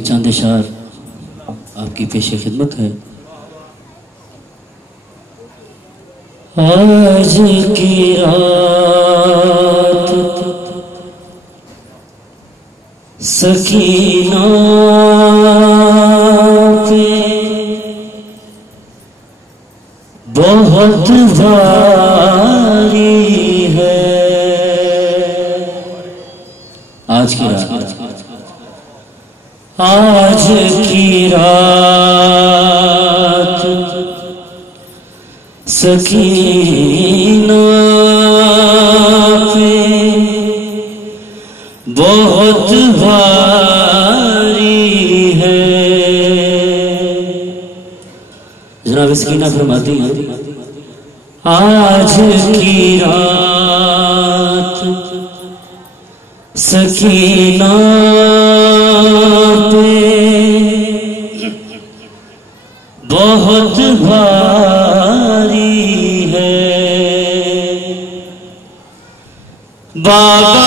चंद इशार आपकी पेश खिदमत है। आज की रात सकीना पे बहुत भारी है। आज की रात सकीना पे बहुत भारी है। जनाब सकीना फरमाती हैं, आज की रात सकीना पे बहुत भारी है। बाबा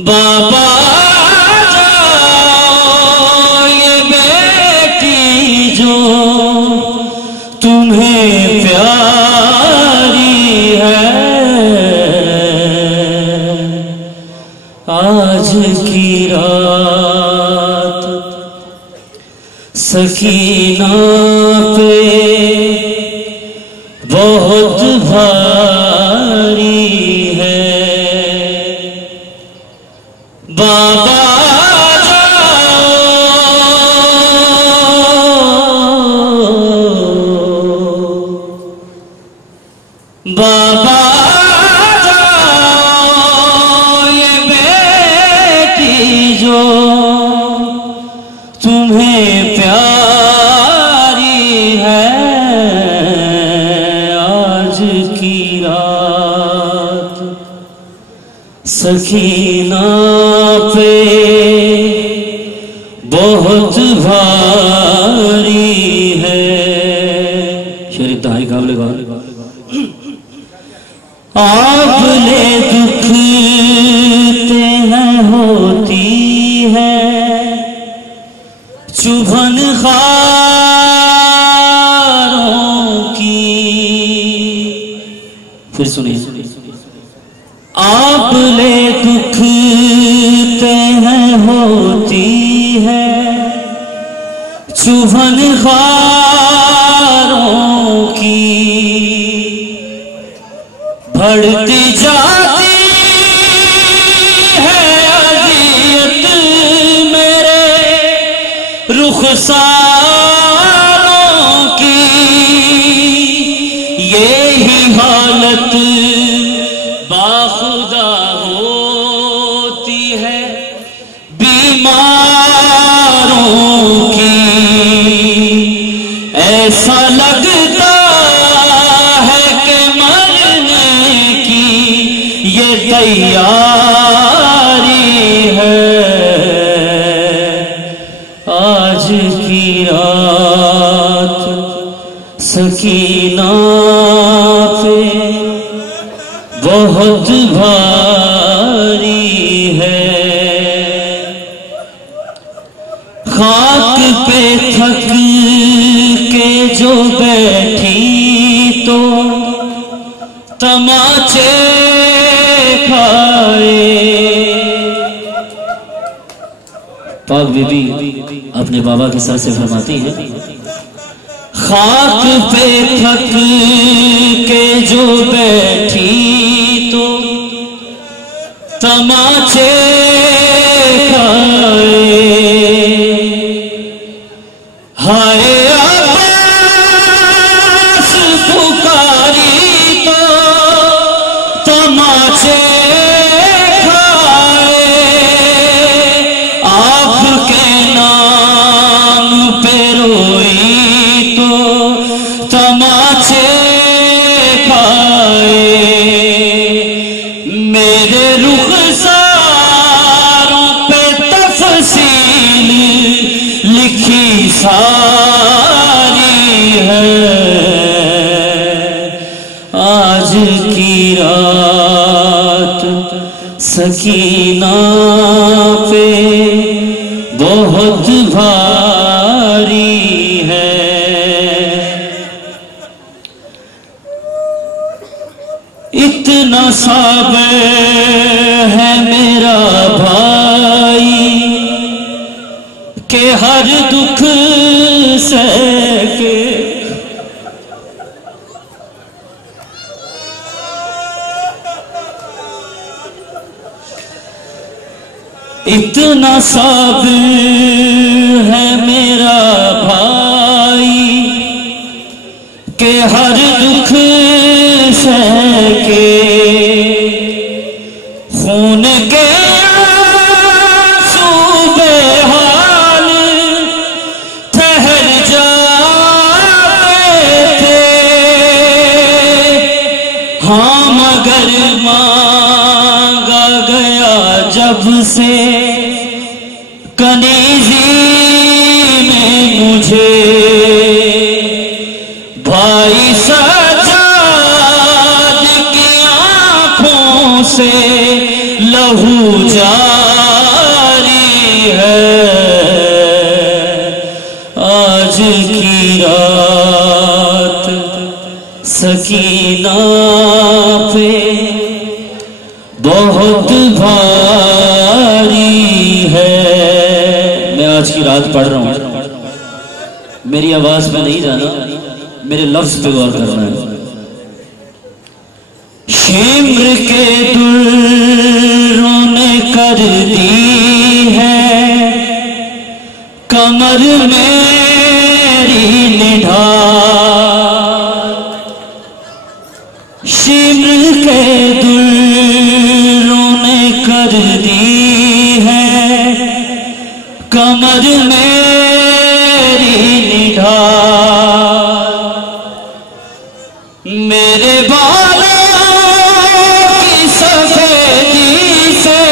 बाबा जाओ, ये बेटी जो तुम्हें प्यारी है। आज की रात सकीना पे बहुत भारी है। बाबा जाओ, बाबा जाओ, ये बेटी जो तुम्हें प्यारी है। आज की रात सकीना पे बहुत भारी है। शरीफ दहाई काबले गा आपले दुखते हैं होती है चुभन खारों की। फिर सुनिए, आपले दुखते हैं होती है चुभन खारों की। बढ़ती जाती है अज़ियत मेरे रुखसारों की। यही हालत बाखुदा होती है बीमारों की। ऐसा लगता है कि मरने की ये तैयारी है। आज की रात सकीना पे बहुत भारी है। खाक पे थक के जो बैठी तो तमाचे खाए। पाक बीबी अपने बाबा के सर से फरमाती है, खाक पे थक के जो बैठी तो तमाचे खाए। हाय अब्बास पुकारी तो तमाचे खाए। आपके नाम पे रोई तो तमाचे खाए। मेरे रुखसार आज की रात सकीना पे बहुत भारी है। इतना साबिर है मेरा भाई कि हर दुख सहके इतना साबिर है मेरा भाई कि हर दुख सहके खून के आंसू बेहाल ठहर जाते थे। हाँ मगर मांगा गया जब से कनीज़ी में मुझे भाई सजाद की आंखों से लहू जारी है। आज की रात सकीना पे बहुत भारी है। मैं आज की रात पढ़ रहा हूं, मेरी आवाज में नहीं जाना, मेरे लफ्ज पे गौर करना है। शिम्र के दुर्रों ने कर दी है कमर मेरी निढाल। शिम्र के दुर्रों ने कर दी है कमर मेरी निढाल। मेरे बालों की सफेदी से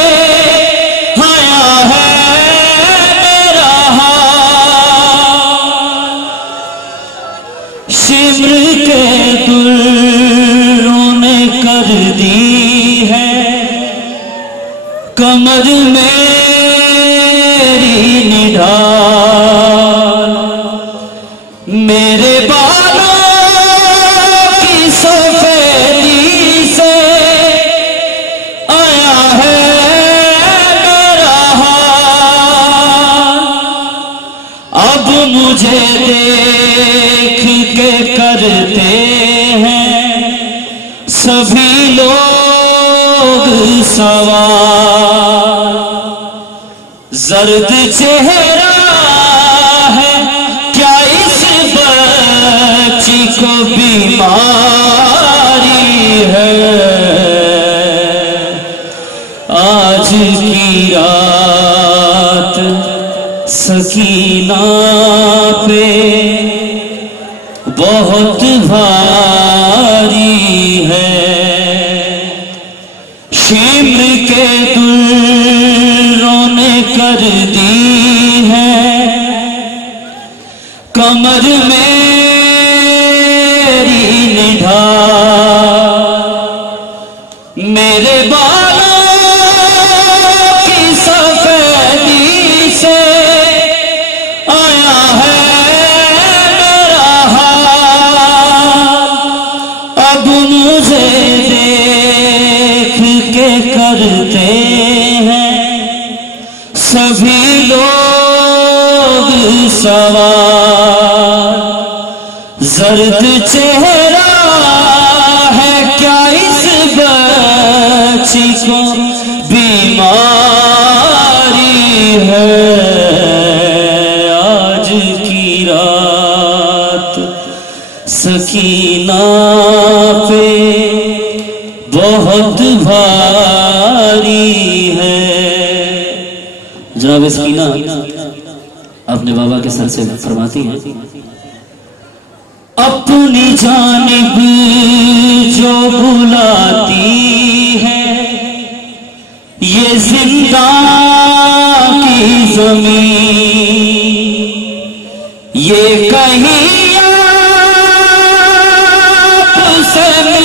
आया है मेरा हाल। शिम्र के दुर्रों ने कर दी है कमर मेरी निढाल। मेरे बालों की सफेदी से आया है मेरा हाल। अब मुझे देख के करते हैं सभी लोग सवाल। जर्द चेहरा है क्या इस बच्ची को बीमारी है। आज की रात सकीना पे बहुत भारी है। शिम्र के दुर्रों ने कर दी है कमर मेरी निढाल। मेरे बालों की सफेदी से आया है मेरा हाल। अब मुझे देख के करते हैं सभी लोग सवाल। जर्द चेहरा है क्या इस बच्ची को बीमारी है। आज की रात सकीना पे बहुत भारी है। जनाब सकीना अपने बाबा के सर से फरमाती हैं, अपनी जानिब जो बुलाती है ये जिंदा की जमीन, ये कहीं आपसे